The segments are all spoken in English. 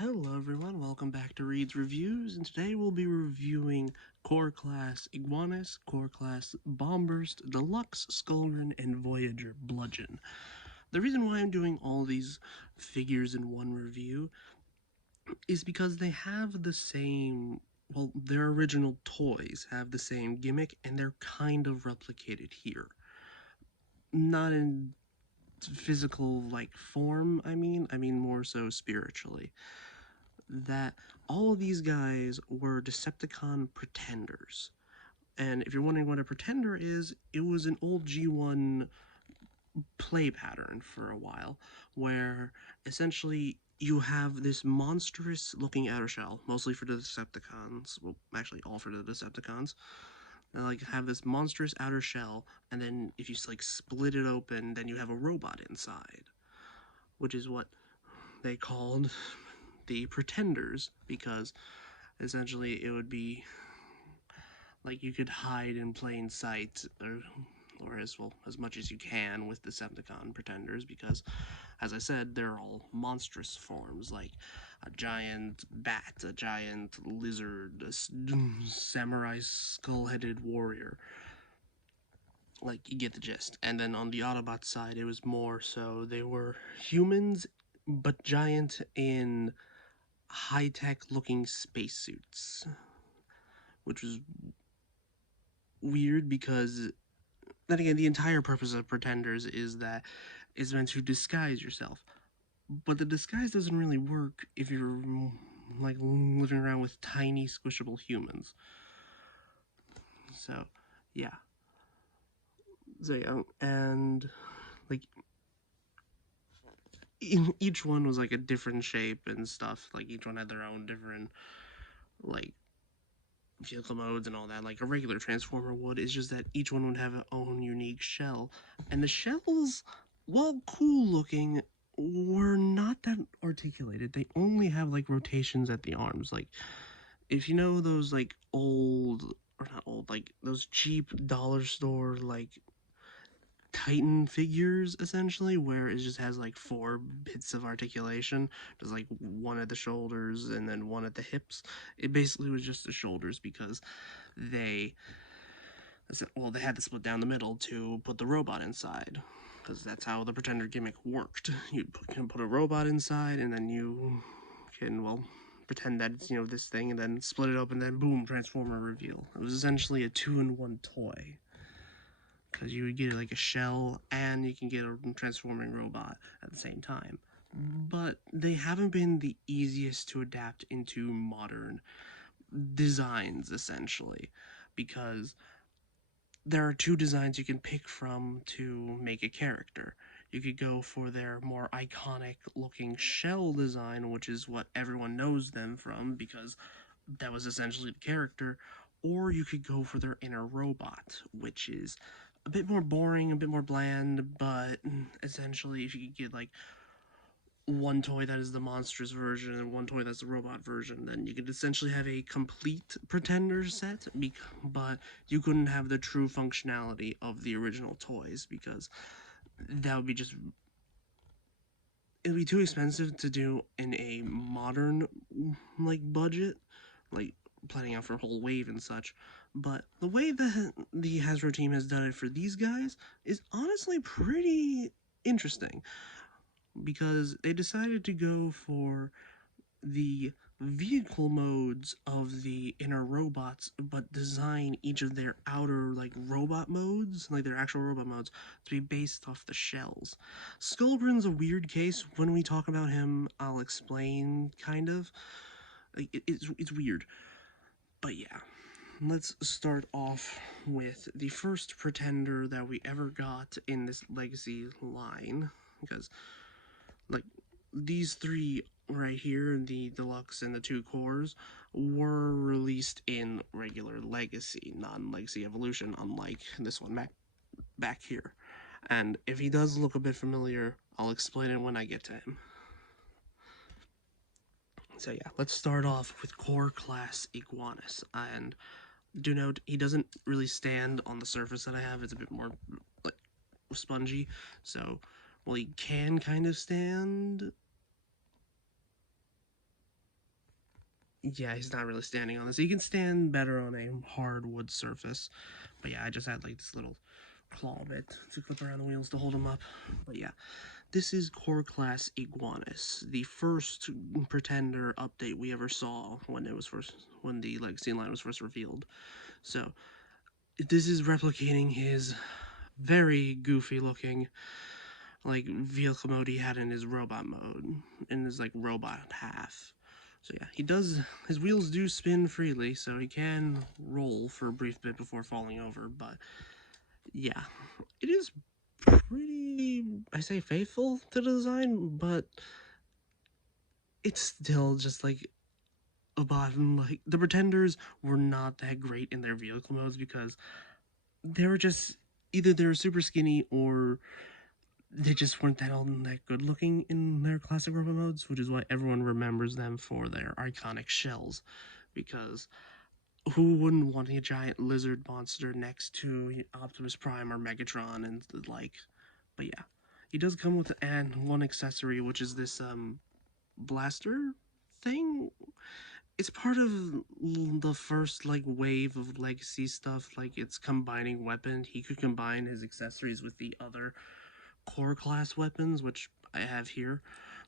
Hello everyone, welcome back to Reed's Reviews, and today we'll be reviewing Core Class Iguanus, Core Class Bombburst, Deluxe Skullgrin, and Voyager Blugeon. The reason why I'm doing all these figures in one review is because they have the same, well, their original toys have the same gimmick, and they're kind of replicated here. Not in physical, form, I mean more so spiritually. That all of these guys were Decepticon pretenders. And if you're wondering what a pretender is, it was an old G1 play pattern for a while, where essentially you have this monstrous looking outer shell, mostly for the Decepticons, well, actually all for the Decepticons. They have this monstrous outer shell, and then if you split it open, then you have a robot inside, which is what they called the pretenders, because essentially it would be like you could hide in plain sight, or as much as you can with Decepticon pretenders, because as I said, they're all monstrous forms, like a giant bat, a giant lizard, a samurai skull-headed warrior. Like, you get the gist. And then on the Autobot side, it was more so they were humans, but giant in high-tech looking spacesuits, which was weird because then again, the entire purpose of pretenders is that it's meant to disguise yourself. But the disguise doesn't really work if you're living around with tiny squishable humans. So yeah. And like each one was like a different shape and stuff. Like each one had their own different like vehicle modes and all that, like a regular Transformer would. It's just that each one would have its own unique shell. And the shells, while cool looking, were not that articulated. They only have like rotations at the arms. Like, if you know those like old, or not old, like those cheap dollar store like Titan figures, essentially, where it just has like 4 bits of articulation, just like one at the shoulders and then one at the hips. It basically was just the shoulders because they they had to split down the middle to put the robot inside, because that's how the pretender gimmick worked. You can put a robot inside, and then you can, well, pretend that it's, this thing, and then split it open, and then boom, Transformer reveal. It was essentially a 2-in-1 toy, because you would get like a shell and you can get a transforming robot at the same time. But they haven't been the easiest to adapt into modern designs, essentially, because there are 2 designs you can pick from to make a character. You could go for their more iconic looking shell design, which is what everyone knows them from because that was essentially the character, or you could go for their inner robot, which is a bit more boring, a bit more bland, but essentially if you could get like one toy that is the monstrous version and one toy that's the robot version, then you could essentially have a complete pretender set, but you couldn't have the true functionality of the original toys, because that would be just, it'd be too expensive to do in a modern budget, like planning out for a whole wave and such. But the way that the Hasbro team has done it for these guys is honestly pretty interesting, because they decided to go for the vehicle modes of the inner robots, but design each of their outer robot modes, like their actual robot modes, to be based off the shells. Skullgrin's a weird case. When we talk about him, I'll explain, kind of. It's weird. But yeah, let's start off with the first pretender that we ever got in this Legacy line, because these 3 right here, the Deluxe and the 2 cores, were released in regular Legacy, non-Legacy Evolution, unlike this one back here. And if he does look a bit familiar, I'll explain it when I get to him. So yeah, let's start off with Core Class Iguanus. And do note, he doesn't really stand on the surface that I have. It's a bit more spongy, so, well, he can kind of stand yeah, he's not really standing on this. He can stand better on a hard wood surface. But yeah, I just had like this little claw bit to clip around the wheels to hold him up. But yeah, this is Core Class Iguanus, the first Pretender update we ever saw when the Legacy line was first revealed. So this is replicating his very goofy looking like vehicle mode he had in his robot mode, in his like robot half. So yeah, his wheels do spin freely, so he can roll for a brief bit before falling over, but yeah, it is pretty, I say faithful to the design, but it's still just like a bottom. Like, the Pretenders were not that great in their vehicle modes because they were just, either they were super skinny or they just weren't that all that good looking in their classic robot modes, which is why everyone remembers them for their iconic shells. Because who wouldn't want a giant lizard monster next to Optimus Prime or Megatron and the like? But yeah, he does come with one accessory, which is this blaster thing. It's part of the first like wave of legacy stuff. Like, it's combining weapon. He could combine his accessories with the other core class weapons, which I have here,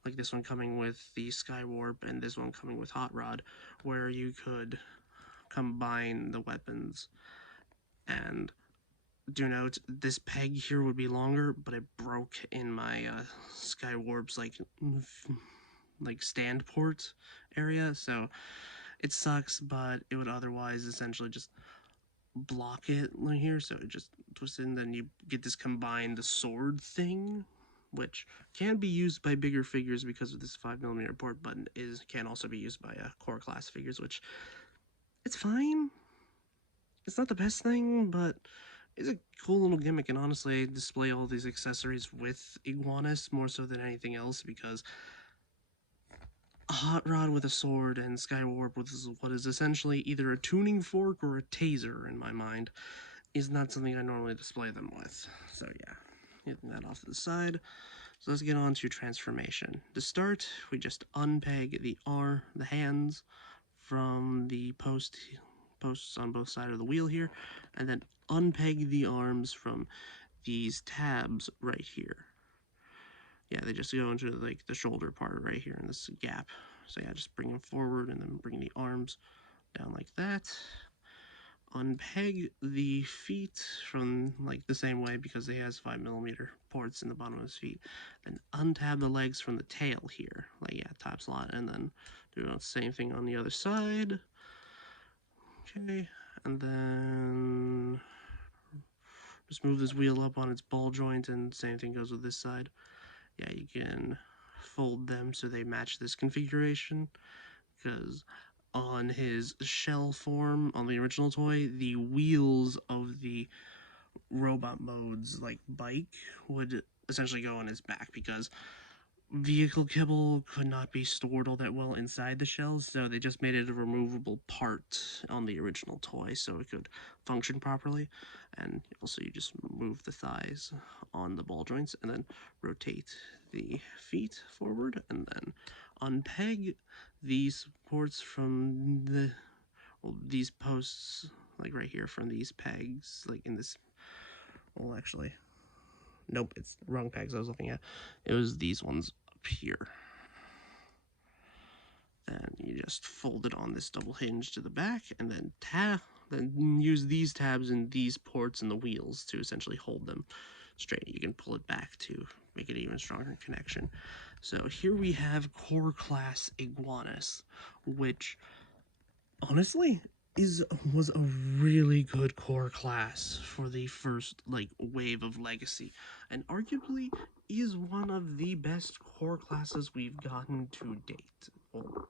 like this one coming with the Skywarp and this one coming with Hot Rod, where you could combine the weapons. And do note, this peg here would be longer, but it broke in my Skywarp's like stand port area, so it sucks, but it would otherwise essentially just block it right here, so it just twists in, then you get this combined sword thing, which can be used by bigger figures because of this 5mm port, but can also be used by core class figures, which it's fine. It's not the best thing, but it's a cool little gimmick, and honestly, I display all these accessories with Iguanus more so than anything else, because a Hot Rod with a sword and Skywarp with what is essentially either a tuning fork or a taser in my mind is not something I normally display them with. So yeah, getting that off to the side. So let's get on to transformation. To start, we just unpeg the hands from the posts on both sides of the wheel here, and then unpeg the arms from these tabs right here. Yeah, they just go into like the shoulder part right here in this gap. So yeah, just bring them forward and then bring the arms down like that. Unpeg the feet from like the same way because he has 5mm ports in the bottom of his feet. Then untab the legs from the tail here, like yeah, top slot, and then do the same thing on the other side. Okay, and then just move this wheel up on its ball joint, and same thing goes with this side. Yeah, you can fold them so they match this configuration, because on his shell form on the original toy, the wheels of the robot mode's like bike would essentially go on his back because vehicle kibble could not be stored all that well inside the shells, so they just made it a removable part on the original toy so it could function properly. And also you just move the thighs on the ball joints and then rotate the feet forward and then unpeg these ports from these posts, like right here, from these pegs, like in this, well actually, nope, it's the wrong pegs I was looking at. It was these ones up here. Then you just fold it on this double hinge to the back, and then use these tabs and these ports and the wheels to essentially hold them straight. You can pull it back to make it even stronger connection. So here we have Core Class Iguanus, which honestly was a really good core class for the first like wave of legacy, and arguably is one of the best core classes we've gotten to date. Well,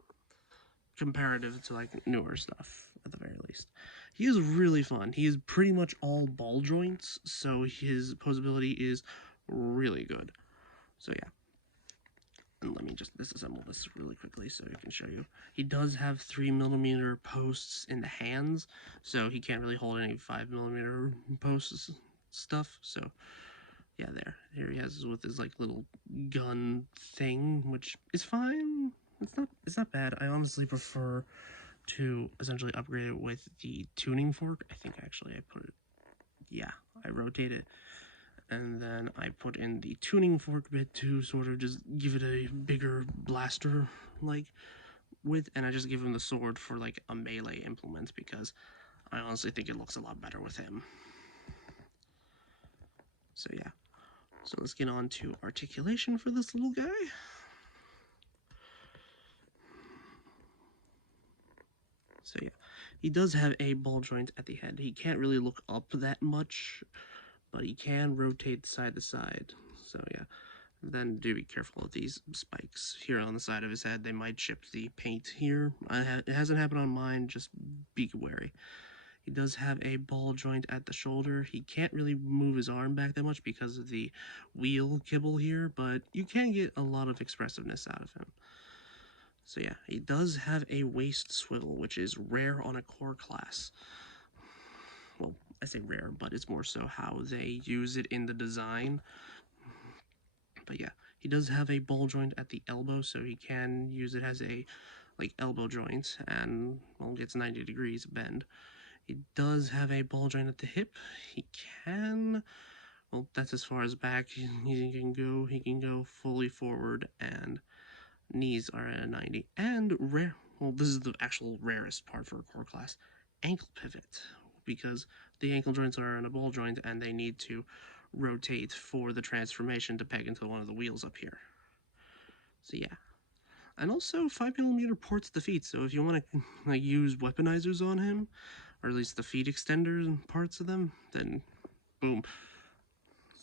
comparative to like newer stuff at the very least. He is really fun. He is pretty much all ball joints, so his posability is really good. So yeah. And let me just disassemble this really quickly so I can show you. He does have 3mm posts in the hands, so he can't really hold any 5mm posts stuff. So yeah, there. Here he has with his like little gun thing, which is fine. it's not bad. I honestly prefer to essentially upgrade it with the tuning fork. I think actually I put it, yeah, I rotate it, and then I put in the tuning fork bit to sort of just give it a bigger blaster like width, and I just give him the sword for like a melee implement because I honestly think it looks a lot better with him. So yeah, so let's get on to articulation for this little guy. So yeah, he does have a ball joint at the head. He can't really look up that much, but he can rotate side to side. So yeah, then do be careful of these spikes here on the side of his head. They might chip the paint here. It hasn't happened on mine, just be wary. He does have a ball joint at the shoulder. He can't really move his arm back that much because of the wheel kibble here, but you can get a lot of expressiveness out of him. So yeah, he does have a waist swivel, which is rare on a core class. Well, I say rare, but it's more so how they use it in the design. But yeah, he does have a ball joint at the elbow, so he can use it as a like elbow joint, and well, gets 90 degrees bend. He does have a ball joint at the hip. He can, well, that's as far as back he can go. He can go fully forward, and knees are at a 90. And rare, well, this is the actual rarest part for a core class, ankle pivot, because the ankle joints are in a ball joint and they need to rotate for the transformation to peg into one of the wheels up here. So yeah. And also 5mm ports the feet, so if you want to like use weaponizers on him, or at least the feet extenders and parts of them, then boom.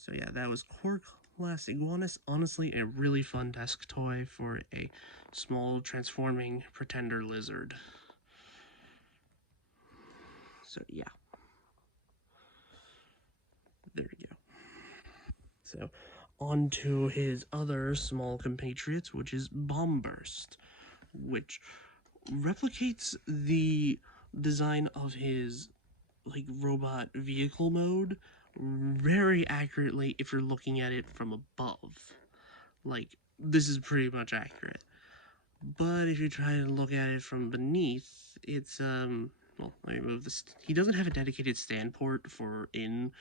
So yeah, that was core class Iguanus. Honestly, a really fun desk toy for a small transforming pretender lizard. So yeah, there we go. So on to his other small compatriots, which is Bombburst, which replicates the design of his like robot vehicle mode very accurately if you're looking at it from above. Like, this is pretty much accurate. But if you try to look at it from beneath, it's well, let me move this. He doesn't have a dedicated stand port for in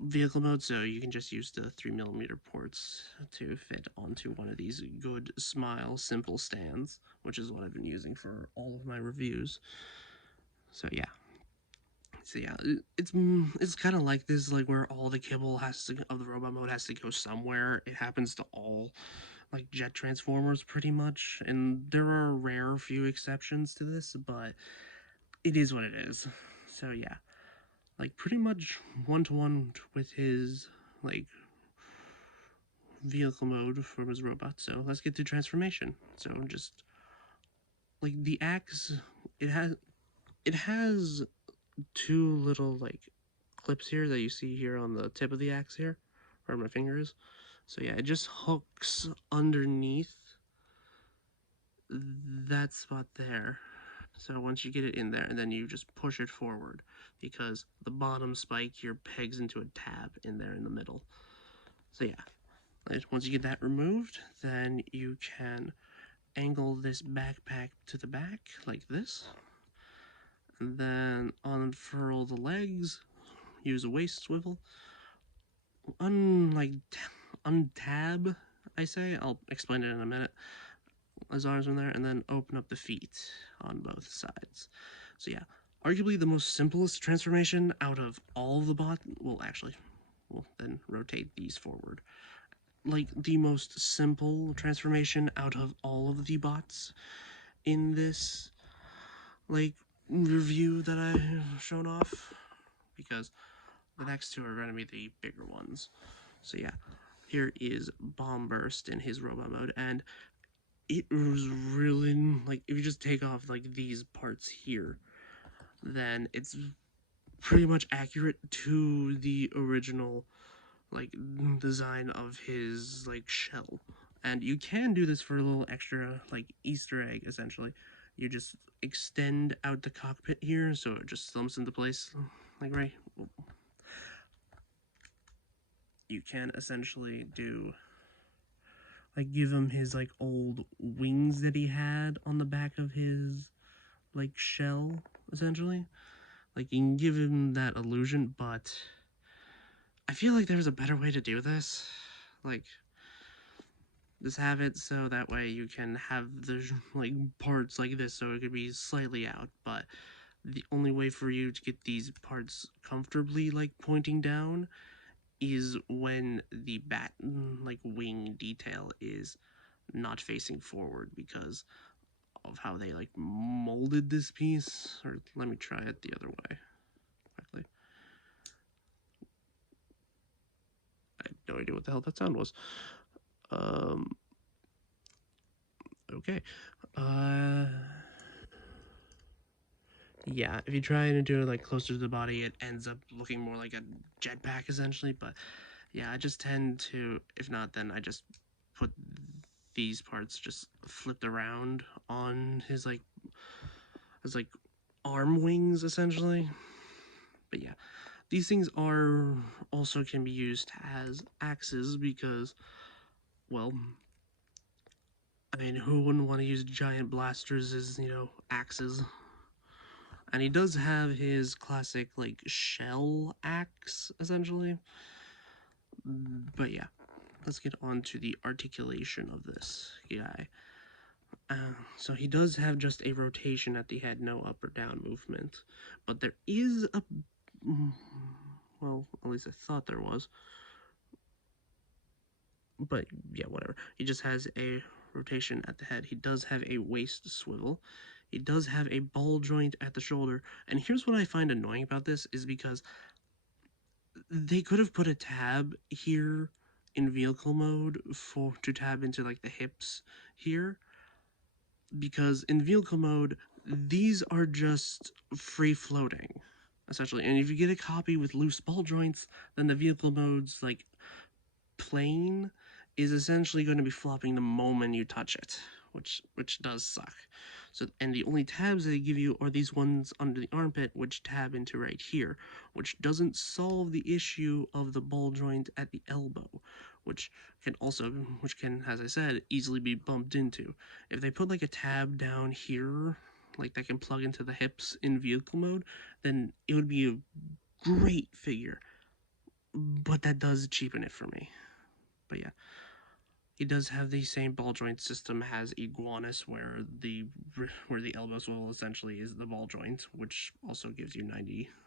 vehicle mode, so you can just use the 3mm ports to fit onto one of these good smile simple stands, which is what I've been using for all of my reviews. So yeah. So yeah, it's kind of like this, like where all the kibble has to of the robot mode has to go somewhere. It happens to all like jet transformers pretty much, and there are a rare few exceptions to this, but it is what it is. So yeah, like pretty much one-to-one with his like vehicle mode from his robot. So let's get to transformation. So just like the axe, it has two little like clips here that you see here on the tip of the axe here, where my finger is. So yeah, it just hooks underneath that spot there. So once you get it in there, and then you just push it forward, because the bottom spike here pegs into a tab in there in the middle. So yeah, once you get that removed, then you can angle this backpack to the back like this, and then unfurl the legs, use a waist swivel, untab, I say, I'll explain it in a minute, as arms in there, and then open up the feet on both sides. So yeah, arguably the most simplest transformation out of all of the bots. Well, actually, we'll then rotate these forward. Like the most simple transformation out of all of the bots in this like review that I've shown off, because the next two are going to be the bigger ones. So yeah, here is Bombburst in his robot mode, and it was really like if you just take off like these parts here, then it's pretty much accurate to the original like design of his like shell. And you can do this for a little extra like Easter egg. Essentially, you just extend out the cockpit here so it just slumps into place like right. You can essentially do like give him his like old wings that he had on the back of his like shell, essentially. Like you can give him that illusion, but I feel like there's a better way to do this. Like just have it so that way you can have the like parts like this so it could be slightly out, but the only way for you to get these parts comfortably like pointing down is when the bat like wing detail is not facing forward because of how they like molded this piece. Or let me try it the other way. Actually, I have no idea what the hell that sound was. Okay. Yeah, if you try and do it like closer to the body, it ends up looking more like a jetpack essentially. But yeah, I just tend to, if not, then I just put these parts just flipped around on his like arm wings essentially. But yeah, these things are also can be used as axes because, well, I mean, who wouldn't want to use giant blasters as, you know, axes? And he does have his classic, like, shell axe, essentially. But yeah, let's get on to the articulation of this guy. So he does have just a rotation at the head, no up or down movement. But there is a... Well, at least I thought there was. But yeah, whatever. He just has a rotation at the head. He does have a waist swivel. He does have a ball joint at the shoulder. And here's what I find annoying about this is because they could have put a tab here in vehicle mode to tab into like the hips here, because in vehicle mode these are just free floating essentially, and if you get a copy with loose ball joints, then the vehicle mode's like plane is essentially going to be flopping the moment you touch it, which does suck. So, and the only tabs they give you are these ones under the armpit, which tab into right here, which doesn't solve the issue of the ball joint at the elbow, which can, as I said, easily be bumped into. If they put like a tab down here, like that can plug into the hips in vehicle mode, then it would be a great figure. But that does cheapen it for me. But yeah, he does have the same ball joint system as Iguanus, where the elbow swivel essentially is the ball joint, which also gives you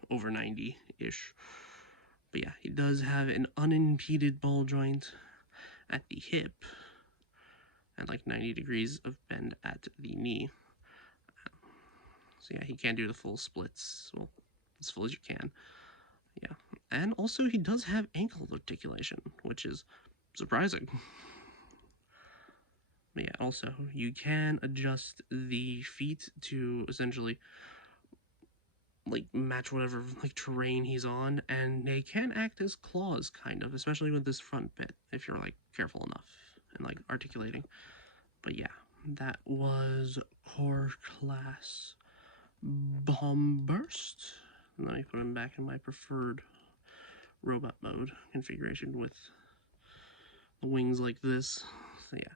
over 90-ish. But yeah, he does have an unimpeded ball joint at the hip and like 90 degrees of bend at the knee. So yeah, he can do the full splits, well, as full as you can. Yeah, and also he does have ankle articulation, which is surprising. But yeah, also, you can adjust the feet to essentially like match whatever like terrain he's on, and they can act as claws kind of, especially with this front bit if you're like careful enough and like articulating. But yeah, that was core class Bombburst. Let me put him back in my preferred robot mode configuration with the wings like this. So yeah,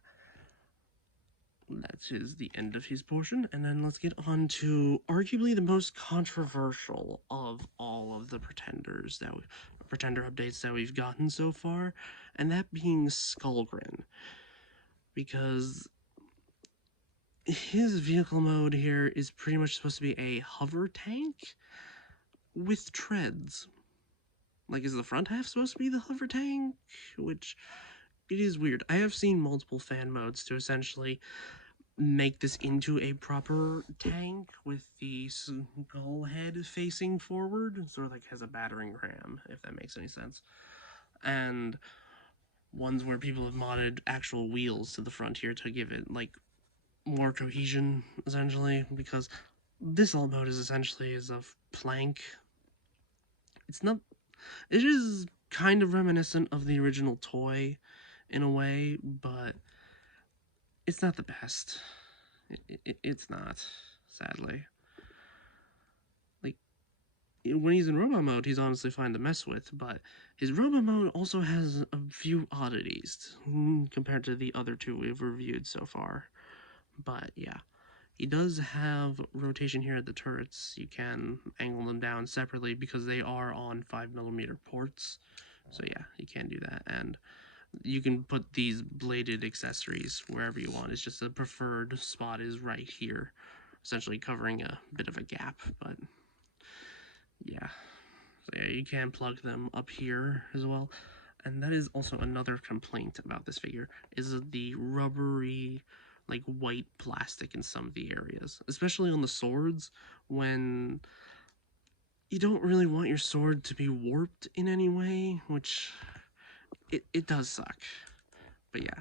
that is the end of his portion, and then let's get on to arguably the most controversial of all of the pretender updates that we've gotten so far, and that being Skullgrin, because his vehicle mode here is pretty much supposed to be a hover tank with treads. Like, is the front half supposed to be the hover tank? Which, it is weird. I have seen multiple fan modes to essentially make this into a proper tank with the skull head facing forward, sort of like has a battering ram, if that makes any sense. And ones where people have modded actual wheels to the front here to give it like more cohesion, essentially, because this alt mode is essentially is a plank. It is kind of reminiscent of the original toy in a way, but it's not the best. It's not, sadly. Like, when he's in robot mode, he's honestly fine to mess with, but his robot mode also has a few oddities compared to the other two we've reviewed so far. But yeah, he does have rotation here at the turrets. You can angle them down separately because they are on 5mm ports. So yeah, you can do that. And you can put these bladed accessories wherever you want. It's just the preferred spot is right here, essentially covering a bit of a gap. But yeah, so yeah, you can plug them up here as well. And that is also another complaint about this figure, is the rubbery, like white plastic in some of the areas, especially on the swords, when you don't really want your sword to be warped in any way, which it does suck. But yeah,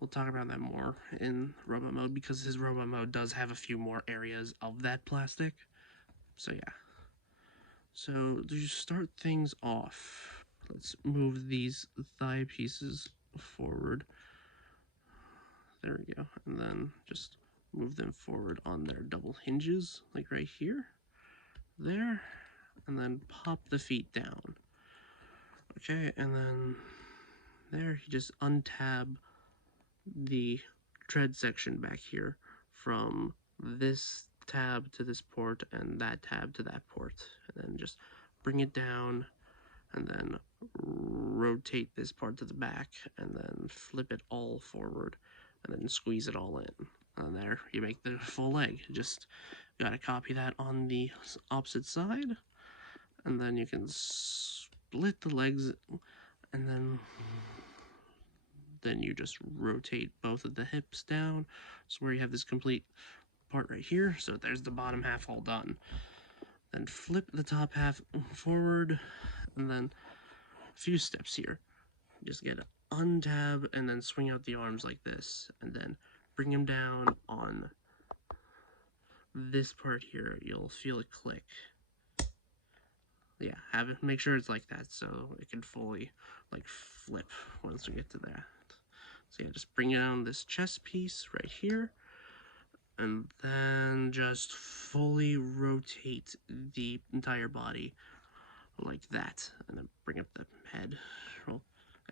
we'll talk about that more in robot mode, because his robot mode does have a few more areas of that plastic. So yeah. So to start things off, let's move these thigh pieces forward. There we go. And then just move them forward on their double hinges, like right here, there, and then pop the feet down. Okay, and then there, you just untab the tread section back here from this tab to this port and that tab to that port, and then just bring it down and then rotate this part to the back and then flip it all forward and then squeeze it all in. And there you make the full leg. Just gotta copy that on the opposite side, and then you can split the legs, and then you just rotate both of the hips down, so where you have this complete part right here. So there's the bottom half all done. Then flip the top half forward, and then a few steps here. Just get an untab and then swing out the arms like this, and then bring them down on this part here. You'll feel it click. Yeah, make sure it's like that so it can fully like flip once we get to that. So yeah, just bring down this chest piece right here, and then just fully rotate the entire body like that, and then bring up the head. Well,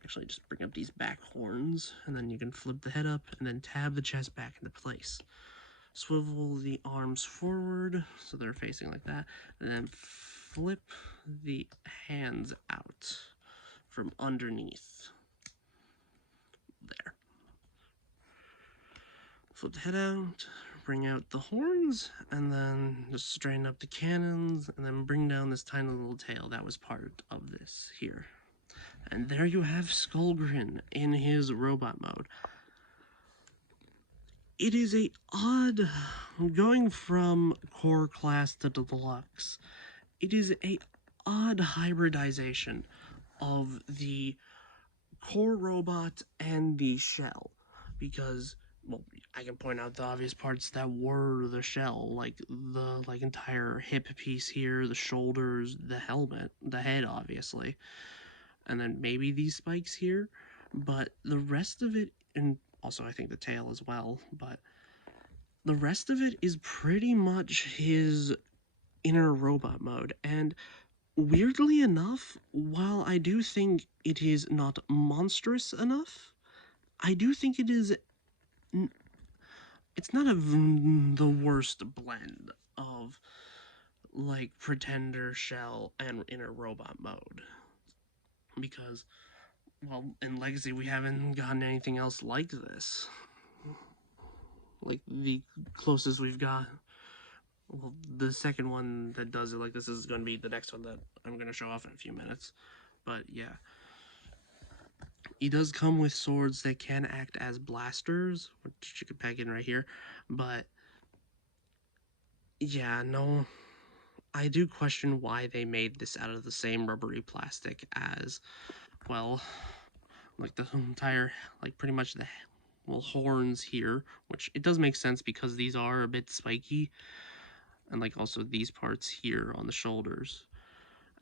actually just bring up these back horns, and then you can flip the head up and then tab the chest back into place. Swivel the arms forward so they're facing like that, and then flip the hands out from underneath. There. Flip the head out, bring out the horns, and then just straighten up the cannons, and then bring down this tiny little tail that was part of this here. And there you have Skullgrin in his robot mode. It is a odd, going from core class to deluxe, it is a odd hybridization of the core robot and the shell, because, well, I can point out the obvious parts that were the shell, like the entire hip piece here, the shoulders, the helmet, the head, obviously, and then maybe these spikes here, but the rest of it, and also I think the tail as well, but the rest of it is pretty much his inner robot mode. And weirdly enough, while I do think it is not monstrous enough, I do think it is, it's not the worst blend of like Pretender, Shell, and inner robot mode, because, well, in Legacy we haven't gotten anything else like this. Like, the closest we've got, well, the second one that does it like this is going to be the next one that I'm going to show off in a few minutes. But yeah, he does come with swords that can act as blasters, which you could peg in right here. But yeah, no, I do question why they made this out of the same rubbery plastic as, well, like the entire, like pretty much the, well, horns here, which it does make sense because these are a bit spiky, and like also these parts here on the shoulders,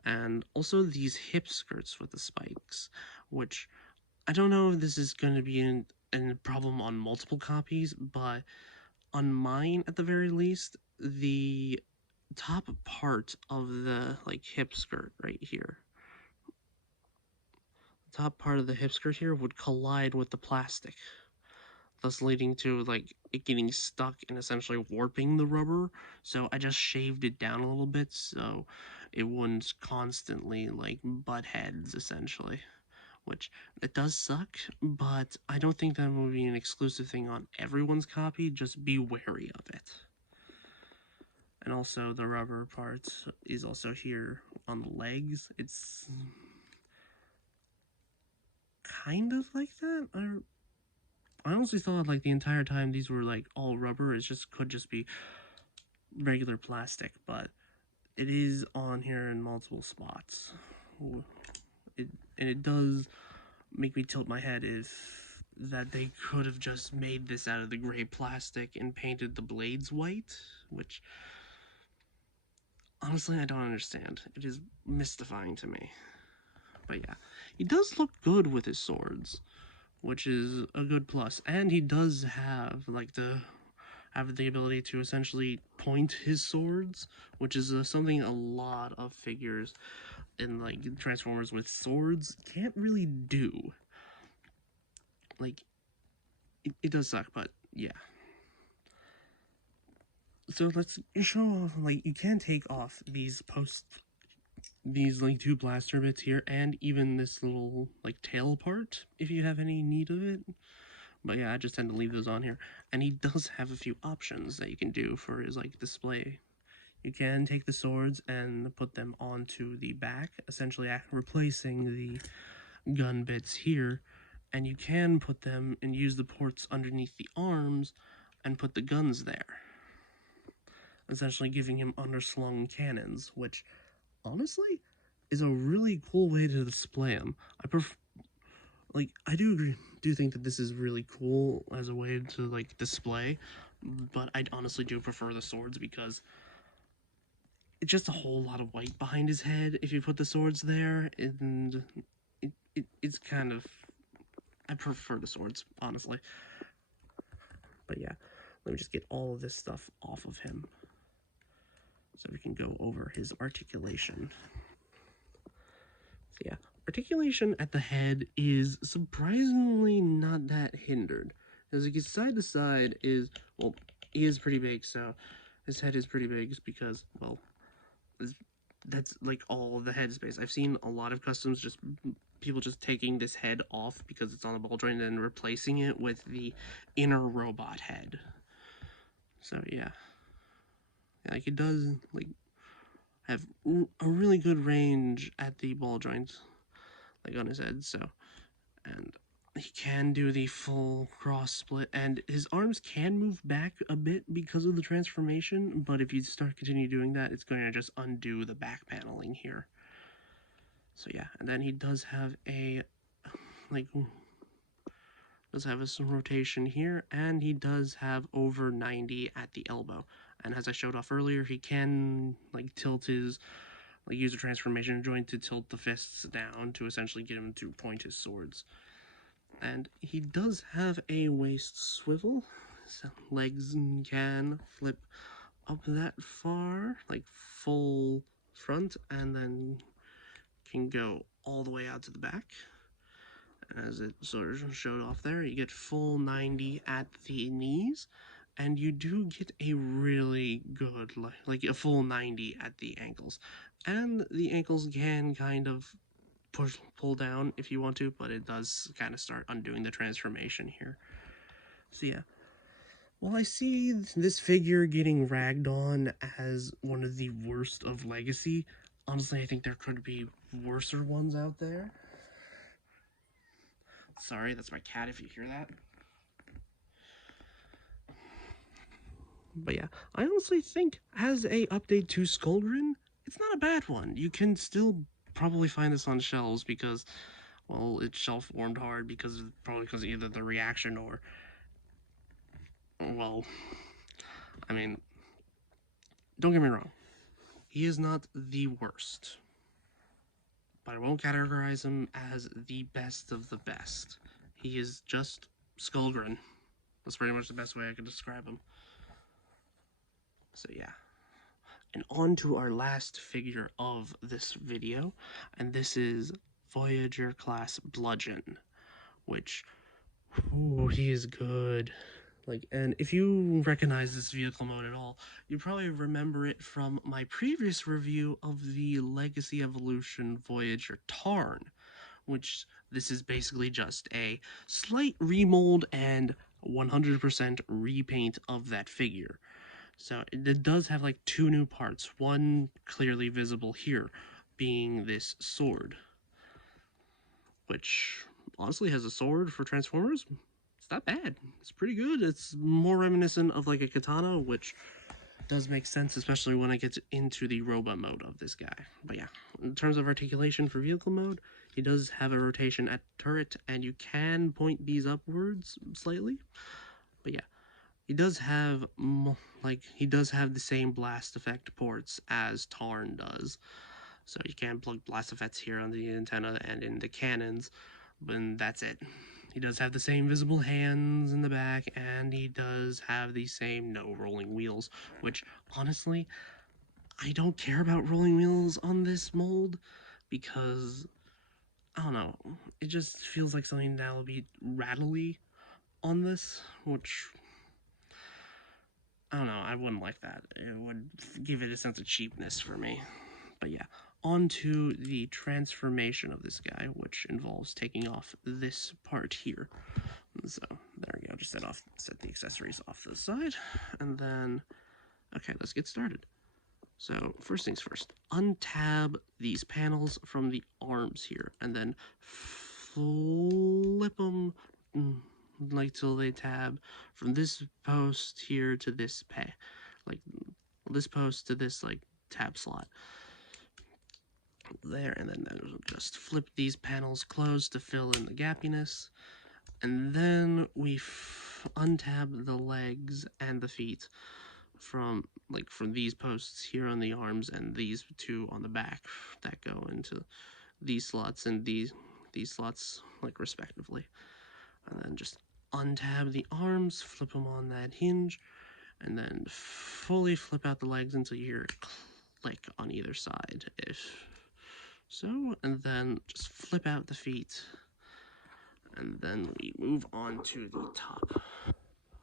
and also these hip skirts with the spikes, which I don't know if this is going to be a problem on multiple copies, but on mine at the very least, the top part of the like hip skirt right here, the top part of the hip skirt here would collide with the plastic, thus leading to like it getting stuck and essentially warping the rubber. So I just shaved it down a little bit so it wouldn't constantly like butt heads essentially, which it does suck, but I don't think that will be an exclusive thing on everyone's copy. Just be wary of it. And also the rubber part is also here on the legs. It's kind of like that. I honestly thought like the entire time these were like all rubber. It just could just be regular plastic, but it is on here in multiple spots. And it does make me tilt my head if that they could have just made this out of the gray plastic and painted the blades white, which honestly I don't understand. It is mystifying to me. But yeah, he does look good with his swords, which is a good plus. And he does have like the ability to essentially point his swords, which is something a lot of figures in like Transformers with swords can't really do. Like it does suck, but yeah. So let's show off, like, you can take off these like two blaster bits here, and even this little like tail part if you have any need of it. But yeah, I just tend to leave those on here. And he does have a few options that you can do for his like display. You can take the swords and put them onto the back, essentially replacing the gun bits here. And you can put them and use the ports underneath the arms and put the guns there, essentially giving him underslung cannons, which honestly is a really cool way to display them. I do think that this is really cool as a way to like display, but I honestly do prefer the swords because it's just a whole lot of white behind his head if you put the swords there, and it's kind of, I prefer the swords honestly. But yeah, let me just get all of this stuff off of him so we can go over his articulation. So yeah, articulation at the head is surprisingly not that hindered. As he gets side to side is, well, he is pretty big, so his head is pretty big because, well, that's like all the head space. I've seen a lot of customs just people just taking this head off because it's on the ball joint and replacing it with the inner robot head. So yeah, like it does like have a really good range at the ball joint, like on his head. So, and he can do the full cross split, and his arms can move back a bit because of the transformation, but if you continue doing that, it's going to just undo the back paneling here. So yeah, and then he does have a some rotation here, and he does have over 90 at the elbow. And as I showed off earlier, he can like tilt his use a transformation joint to tilt the fists down to essentially get him to point his swords. And he does have a waist swivel, so legs can flip up that far, like full front, and then can go all the way out to the back. As it sort of showed off there, you get full 90 at the knees, and you do get a really good, like a full 90 at the ankles. And the ankles can kind of pull down if you want to, but it does kind of start undoing the transformation here. So yeah, well, I see this figure getting ragged on as one of the worst of Legacy. Honestly, I think there could be worser ones out there. Sorry, that's my cat if you hear that. But yeah, I honestly think as a update to Skullgrin, it's not a bad one. You can still probably find this on shelves because, well, it's shelf warmed hard because probably because of either the reaction or, well, I mean, don't get me wrong, he is not the worst, but I won't categorize him as the best of the best. He is just Skullgrin. That's pretty much the best way I could describe him. So yeah. And on to our last figure of this video, and this is Voyager class Blugeon, which, ooh, he is good. Like, and if you recognize this vehicle mode at all, you probably remember it from my previous review of the Legacy Evolution Voyager TARN, which this is basically just a slight remold and 100% repaint of that figure. So it does have like two new parts, one clearly visible here being this sword, which honestly has a sword for Transformers. It's not bad. It's pretty good. It's more reminiscent of like a katana, which does make sense, especially when it gets into the robot mode of this guy. But yeah, in terms of articulation for vehicle mode, he does have a rotation at turret, and you can point these upwards slightly. But yeah, he does have the same blast effect ports as Tarn does. So you can plug blast effects here on the antenna and in the cannons, but that's it. He does have the same visible hands in the back, and he does have the same no rolling wheels, which honestly, I don't care about rolling wheels on this mold because, I don't know, it just feels like something that will be rattly on this, which, I don't know, I wouldn't like that. It would give it a sense of cheapness for me. But yeah, on to the transformation of this guy, which involves taking off this part here. So there we go, just set the accessories off to the side, and then, okay, let's get started. So first things first, untab these panels from the arms here, and then flip them like till they tab from this post here to this like this post to this like tab slot there, and then just flip these panels closed to fill in the gappiness, and then we untab the legs and the feet from these posts here on the arms and these two on the back that go into these slots and these slots like respectively, and then just untab the arms, flip them on that hinge, and then fully flip out the legs until you hear it click on either side, if so, and then just flip out the feet, and then we move on to the top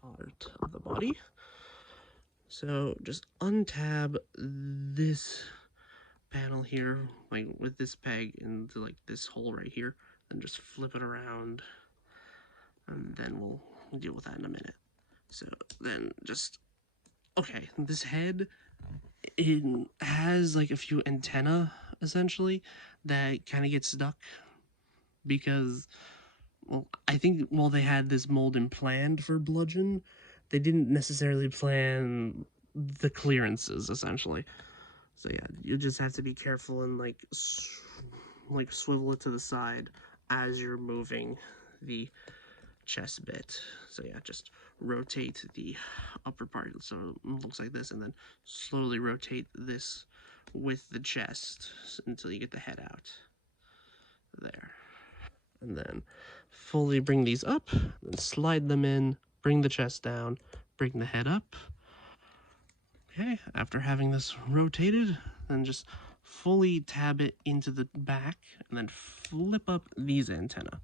part of the body. So just untab this panel here, like with this peg into like this hole right here, and just flip it around, and then we'll deal with that in a minute. So then just, okay, this head, it has like a few antenna essentially that kind of get stuck because, well, I think while they had this mold and planned for Blugeon, they didn't necessarily plan the clearances essentially. So yeah, you just have to be careful and like swivel it to the side as you're moving the chest bit. So yeah, just rotate the upper part so it looks like this, and then slowly rotate this with the chest until you get the head out. There. And then fully bring these up, then slide them in, bring the chest down, bring the head up. Okay, after having this rotated, then just fully tab it into the back, and then flip up these antenna.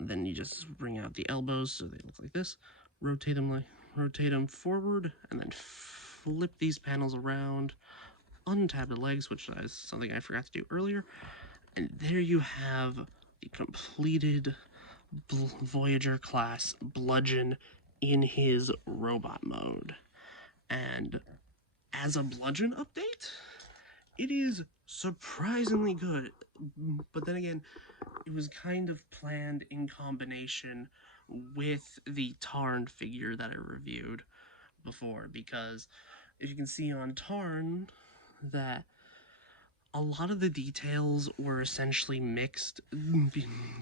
Then you just bring out the elbows so they look like this, rotate them forward, and then flip these panels around, untab the legs, which is something I forgot to do earlier, and there you have the completed Voyager class Blugeon in his robot mode. And as a Blugeon update, it is surprisingly good. But then again, it was kind of planned in combination with the Tarn figure that I reviewed before, because if you can see on Tarn that a lot of the details were essentially mixed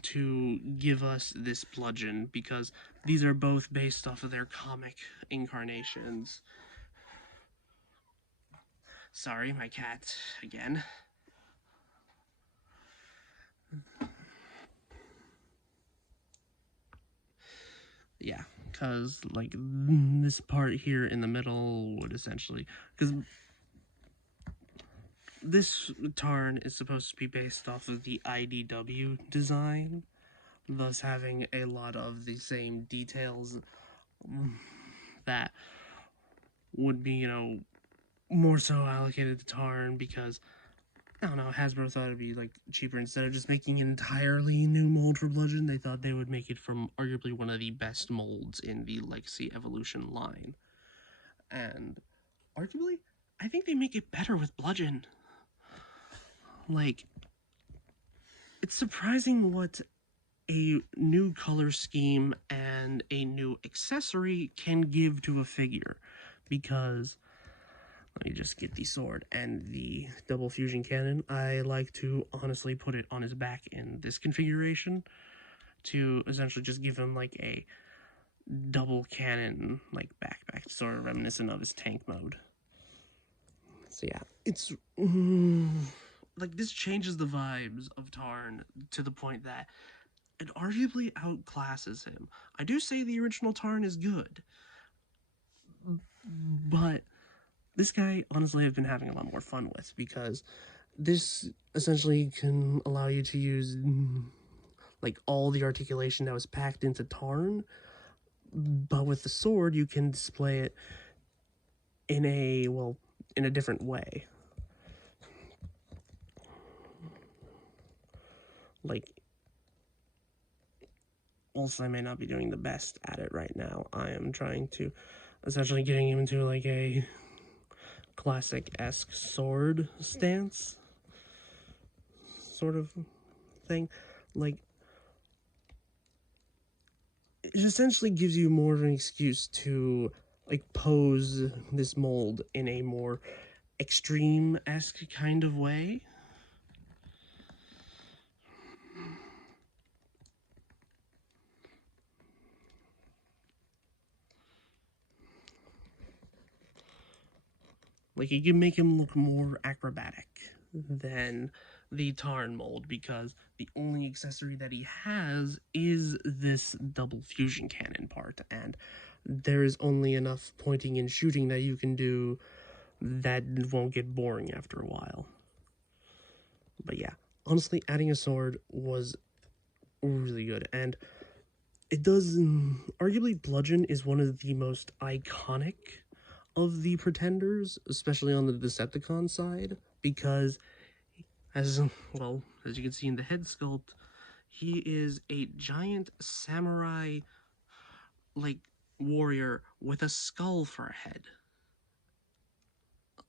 to give us this Blugeon, because these are both based off of their comic incarnations. Sorry, my cat again. Yeah, because like this part here in the middle would essentially, because this TARN is supposed to be based off of the IDW design, thus having a lot of the same details that would be, more so allocated to TARN, because I don't know, Hasbro thought it'd be like cheaper. Instead of just making an entirely new mold for Bludgeon, they thought they would make it from arguably one of the best molds in the Legacy Evolution line. And arguably, I think they make it better with Bludgeon. Like, it's surprising what a new color scheme and a new accessory can give to a figure, because let me just get the sword and the double fusion cannon. I like to honestly put it on his back in this configuration to essentially just give him like a double cannon like backpack, sort of reminiscent of his tank mode. So yeah, it's like this changes the vibes of Tarn to the point that it arguably outclasses him. I do say the original Tarn is good, but this guy, honestly, I've been having a lot more fun with, because this essentially can allow you to use like all the articulation that was packed into Tarn, but with the sword you can display it in a different way. Like, also, I may not be doing the best at it right now. I am trying to essentially getting him into like a classic-esque sword stance sort of thing. Like, it essentially gives you more of an excuse to like pose this mold in a more extreme-esque kind of way. Like, you can make him look more acrobatic than the Tarn mold, because the only accessory that he has is this double fusion cannon part, and there is only enough pointing and shooting that you can do that won't get boring after a while. But yeah, honestly, adding a sword was really good, and it does, arguably Bludgeon is one of the most iconic of the Pretenders, especially on the Decepticon side, because as you can see in the head sculpt, he is a giant samurai like warrior with a skull for a head.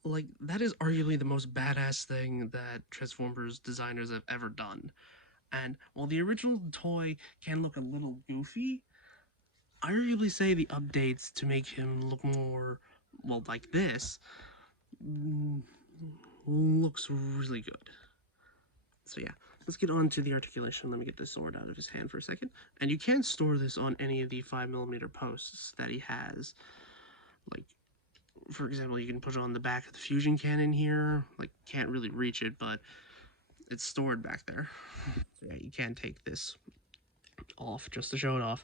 Like, that is arguably the most badass thing that Transformers designers have ever done. And while the original toy can look a little goofy, I arguably say the updates to make him look more, like this, looks really good. So yeah, let's get on to the articulation. Let me get the sword out of his hand for a second. And you can store this on any of the 5mm posts that he has. Like, for example, you can put it on the back of the fusion cannon here. Like, can't really reach it, but it's stored back there. So yeah, you can take this off just to show it off.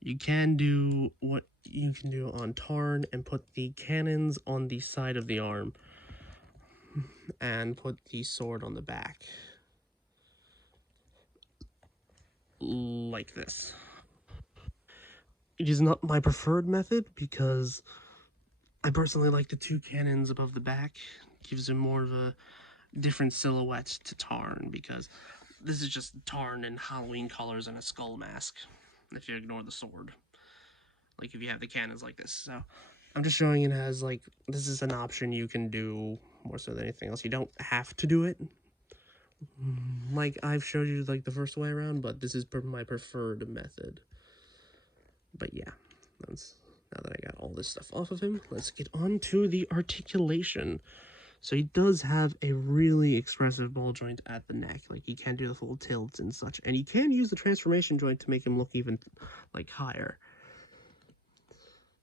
You can do what you can do on Tarn and put the cannons on the side of the arm and put the sword on the back. Like this. It is not my preferred method, because I personally like the two cannons above the back. It gives him more of a different silhouette to Tarn, because this is just Tarn in Halloween colors and a skull mask, if you ignore the sword. Like, if you have the cannons like this. So I'm just showing it as, like, this is an option you can do more so than anything else. You don't have to do it like I've showed you, like, the first way around, but this is my preferred method. But yeah, now that I got all this stuff off of him, let's get on to the articulation. So he does have a really expressive ball joint at the neck. Like, he can do the full tilts and such, and he can use the transformation joint to make him look even, like, higher.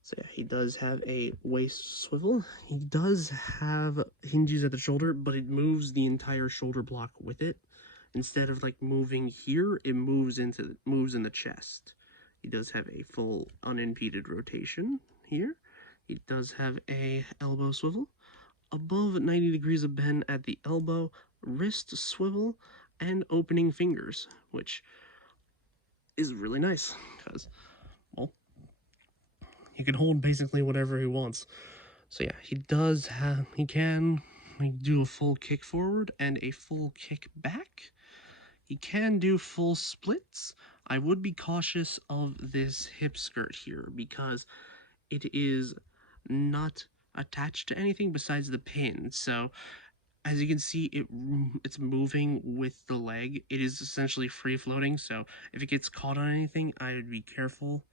So yeah, he does have a waist swivel. He does have hinges at the shoulder, but it moves the entire shoulder block with it. Instead of like moving here, it moves in the chest. He does have a full unimpeded rotation here. He does have a elbow swivel, above 90 degrees of bend at the elbow, wrist swivel, and opening fingers, which is really nice because, well, he can hold basically whatever he wants. So yeah, he can do a full kick forward and a full kick back. He can do full splits. I would be cautious of this hip skirt here because it is not attached to anything besides the pin. So as you can see, it's moving with the leg. It is essentially free floating. So if it gets caught on anything, I would be careful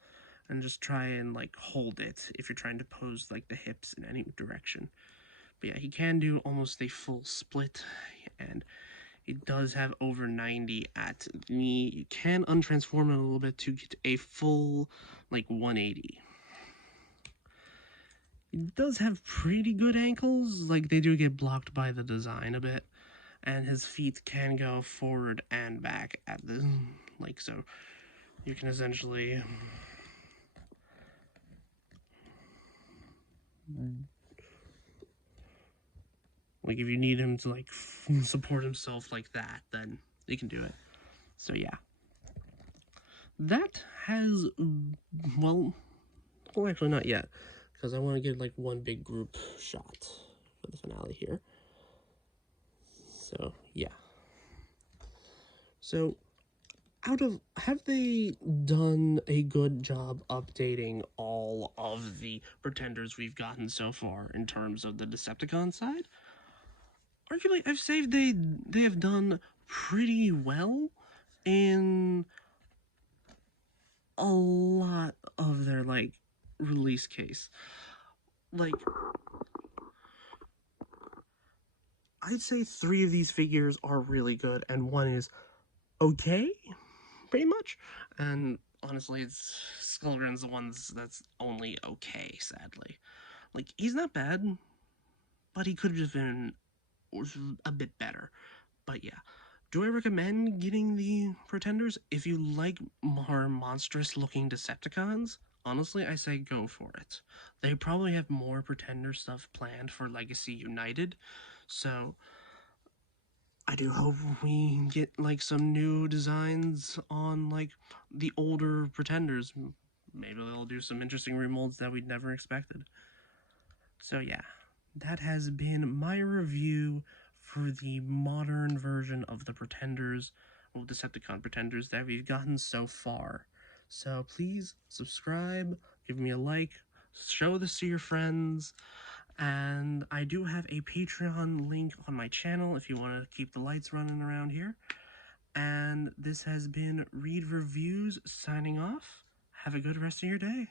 and just try and like hold it if you're trying to pose like the hips in any direction. But yeah, he can do almost a full split, and it does have over 90 at the knee. You can untransform it a little bit to get a full like 180. It does have pretty good ankles, like they do get blocked by the design a bit, and his feet can go forward and back at the, like, so you can essentially like if you need him to like support himself like that, then you can do it. So yeah, that has, well actually not yet, because I want to get like one big group shot for the finale here. So yeah, so have they done a good job updating all of the pretenders we've gotten so far in terms of the Decepticon side? Arguably, I've say they have done pretty well in a lot of their like release case. Like, I'd say 3 of these figures are really good, and 1 is okay, pretty much. And honestly, it's Skullgrin's the ones that's only okay, sadly. Like, he's not bad, but he could have just been a bit better. But yeah, do I recommend getting the Pretenders? If you like more monstrous looking Decepticons, honestly, I say go for it. They probably have more Pretender stuff planned for Legacy United, so I do hope we get like some new designs on like the older Pretenders. Maybe they'll do some interesting remolds that we'd never expected. So yeah, that has been my review for the modern version of the Pretenders, or Decepticon Pretenders that we've gotten so far. So please subscribe, give me a like, show this to your friends, and I do have a Patreon link on my channel if you want to keep the lights running around here. And this has been Reed Reviews signing off. Have a good rest of your day.